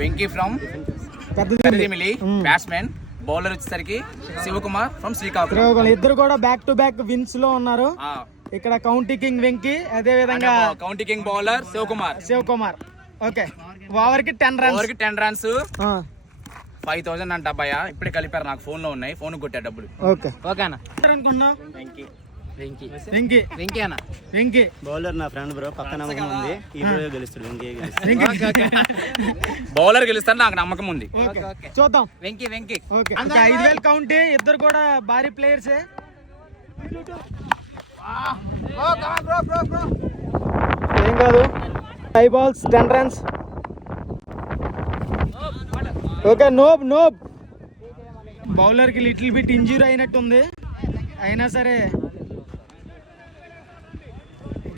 Venky from Peddadimili batsmen. Bowler వచ్చేసరికి Sivakumar from Srikakulam. ఇద్దరు కూడా బ్యాక్ టు బ్యాక్ విన్స్ లో ఉన్నారు. ఇక్కడ కౌంటీ కింగ్ వెంకీ, అదే విధంగా county king bowler Shivakumar. Okay, over కి 10 రన్స్ 5,000 అంట అబ్బాయ. ఇప్పుడే కలిపారు, నాకు ఫోన్ లో ఉన్నాయి, ఫోన్ కొట్టా డబ్బులు. ఓకేనా అనుకున్నా. వెంకీ బౌలర్ నా ఫ్రెండ్ బ్రో, పక్క నమ్మకం ఉంది. ఈ బ్రో గెలుస్తాడు, బౌలర్ గెలుస్తాడు, నాకు నమ్మకం ఉంది. చూద్దాం. వెంకీ 5,000 కౌంటీ. ఇద్దరు కూడా భారీ ప్లేయర్సే. ఏం కాదు. 5 balls 10 runs. ఓకే, నోబ్ బౌలర్ కి లిటిల్ బిట్ ఇంజూరీ అయినట్టుంది, అయినా సరే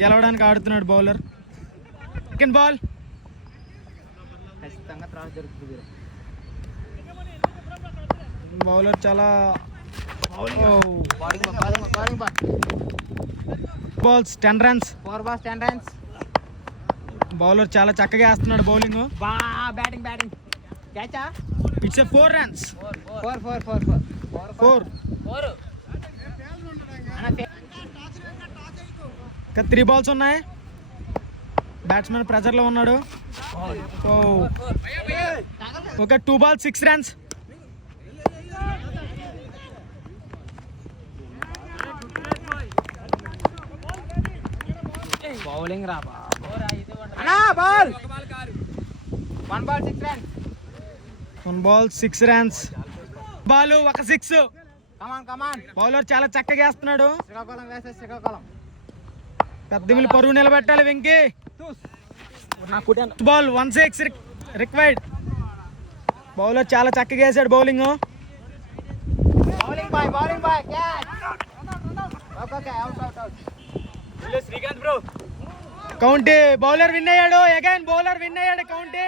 గెలవడానికి ఆడుతున్నాడు బౌలర్. Second ball. బౌలర్ చాలా balls 10 runs. బౌలర్ చాలా చక్కగా వేస్తున్నాడు బౌలింగ్. Batting it's 4 runs. 4 ఇంకా 3 balls ఉన్నాయి. బ్యాట్స్మెన్ ప్రెజర్ లో ఉన్నాడు. ఒక 2 balls 6 runs. బౌలింగ్ రా బాల్. 1 ball 6 runs. బాల్ ఒక 6. బౌలర్ చాలా చక్కగా వేస్తున్నాడు. పెద్దమిల్లి పరువు నిలబెట్టాలి వెంకీ. Ball 1 6 required. బౌలర్ చాలా చక్కగా వేసాడు bowling. Srikanth bro county. Bowler win అయ్యాడు. అగైన్ బౌలర్ విన్ అయ్యాడు. కౌంటీ